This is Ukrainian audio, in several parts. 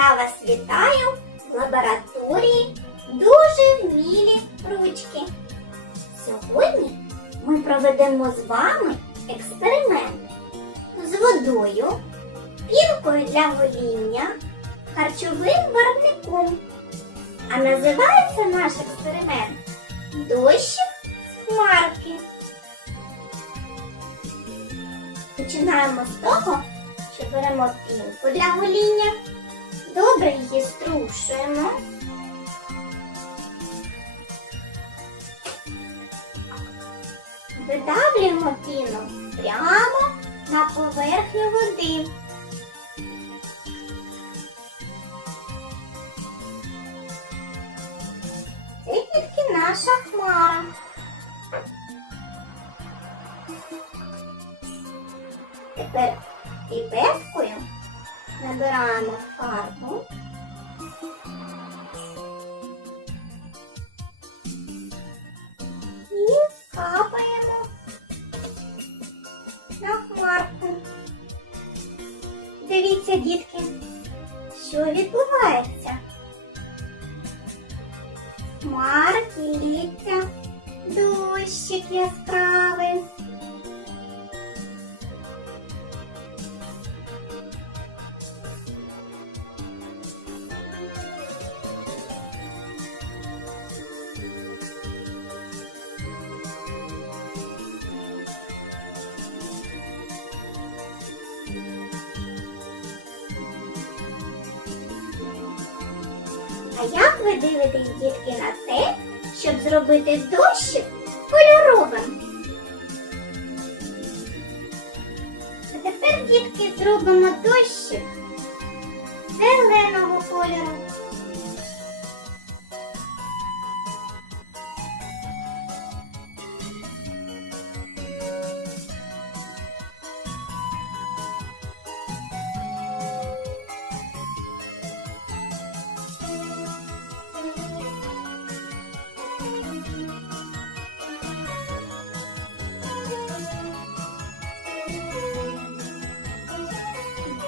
Я вас вітаю в лабораторії дуже вмілі ручки. Сьогодні ми проведемо з вами експеримент з водою, пінкою для гоління, харчовим барвником. А називається наш експеримент Дощик хмарки. Починаємо з того, що беремо пінку для гоління, добре її струшуємо. Видавлюємо піну прямо на поверхню води. Це тільки наша хмара. Тепер піпеткою набираємо фарбу. І капаємо на хмарку. Дивіться, дітки, що відбувається. Хмарки дощик яскравий. А як ви дивитесь, дітки, на те, щоб зробити дощик кольоровим? А тепер, дітки, зробимо дощик зеленого кольору.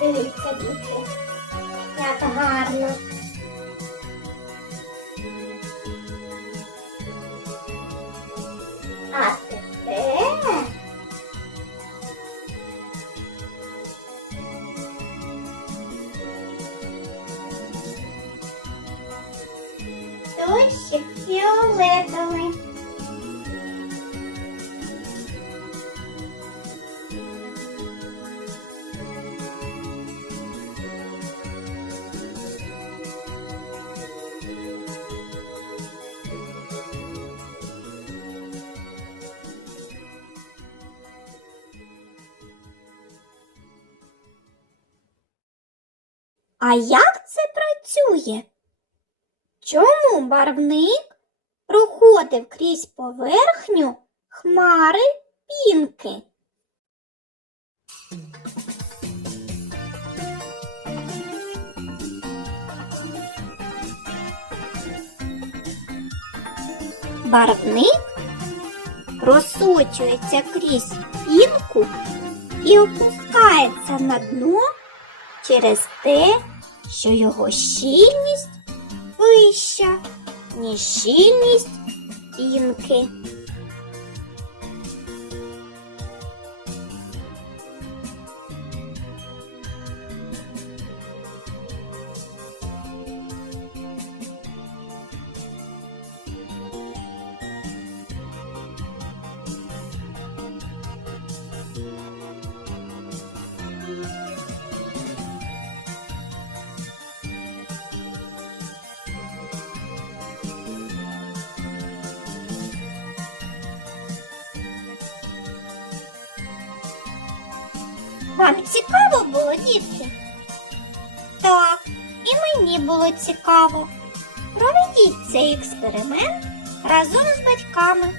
Дивіться, дітки, як гарно. Дощик фіолетовий. А як це працює? Чому барвник проходив крізь поверхню хмари пінки? Барвник просочується крізь пінку і опускається на дно через те, що його щільність вища, ніж щільність пінки. Вам цікаво було, дітки? Так, і мені було цікаво. Проведіть цей експеримент разом з батьками.